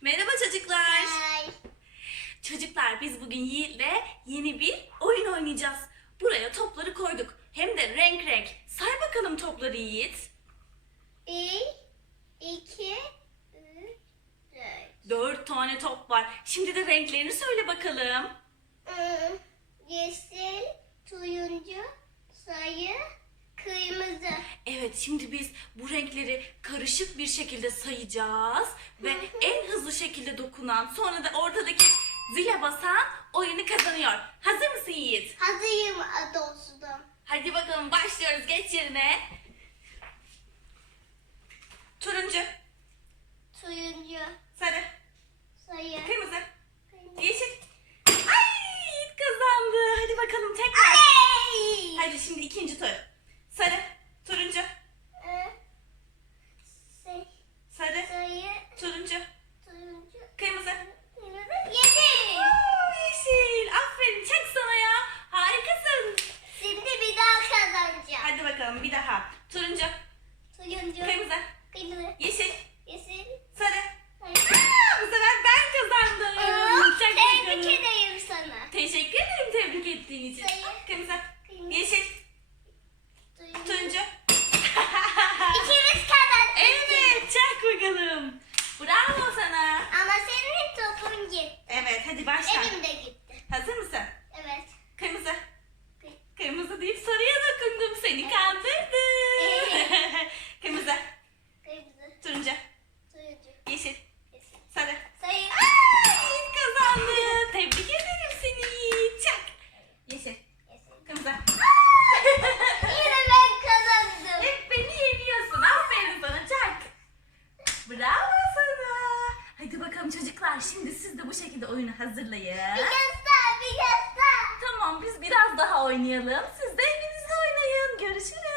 Merhaba çocuklar. Ay. Çocuklar biz bugün Yiğit'le yeni bir oyun oynayacağız. Buraya topları koyduk. Hem de renk renk. Say bakalım topları Yiğit. Bir, iki, üç, dört. Dört tane top var. Şimdi de renklerini söyle bakalım. Hmm, Yeşil, turuncu, sarı, kırmızı. Evet şimdi biz bu renkleri karışık bir şekilde sayacağız. Ve en hızlı şekilde dokunan sonra da ortadaki zile basan oyunu kazanıyor. Hazır mısın Yiğit? Hazırım dostum. Hadi bakalım başlıyoruz. Geç yerine. Turuncu, Turuncu, sarı, sarı, kırmızı, yeşil. Ay Yiğit kazandı. Hadi bakalım tekrar. Hadi şimdi ikinci tur. Sarı, turuncu, Ee, şey, sarı, Sarı, turuncu, turuncu, kırmızı. kırmızı, yeşil. Oo, yeşil. Aferin çak sana ya. Harikasın. Şimdi bir daha kazanacağım. Hadi bakalım bir daha. Turuncu, Turuncu, kırmızı, kırmızı, yeşil, yeşil, sarı. sarı. Aa, bu sefer ben kazandım. Aa, Tebrik bakalım. ederim sana. Teşekkür ederim tebrik ettiğin için. Sayı. Kırmızı, Kırmızı. yeşil, Turuncu. turuncu. İkimiz kazandık. evet, çak bakalım. Bravo sana. Ama senin topun gitti. Evet, hadi başla. Benim de gitti. Hazır mısın? Evet. Kırmızı. Kı- Kırmızı deyip sarıya dokundum. Seni kandırdım. Kırmızı, Kırmızı, turuncu, turuncu, yeşil, yeşil. sarı. Sayı. Aa, Yiğit kazandı. Tebrik ederim seni Yiğit. Çak. Yeşil, Yeşil. kırmızı. Yine ben kazandım. Hep beni yeniyorsun. Aferin sana Çak. Bravo sana. Çocuklar. Şimdi siz de bu şekilde oyunu hazırlayın. Bir göster, bir göster. Tamam biz biraz daha oynayalım. Siz de evinizde oynayın. Görüşürüz.